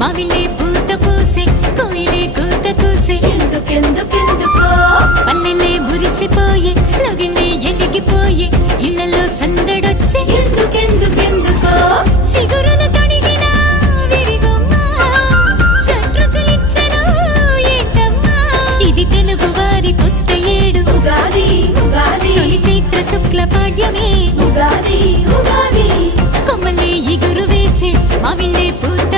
మావిళ్ళే పూత పూసే కోయిలే కూత కూసే ఎందుకెందుకెందుకో పల్లెలే మురిసిపోయే లగిళ్ళే ఎలిగిపోయే ఇళ్లలో సందడొచ్చే ఎందుకెందుకెందుకో సిగురులు తొడిగిన విరిగొమ్మ షట్రుచులిచ్చెను ఏంటమ్మా ఇది తెలుగు వారి కొత్త ఏడు ఉగాది ఉగాది తొలి చైత్ర శుక్ల పాడ్యమే ఉగాది ఉగాది కొమ్మలే ఇగురు వేసే మావిళ్ళే పూత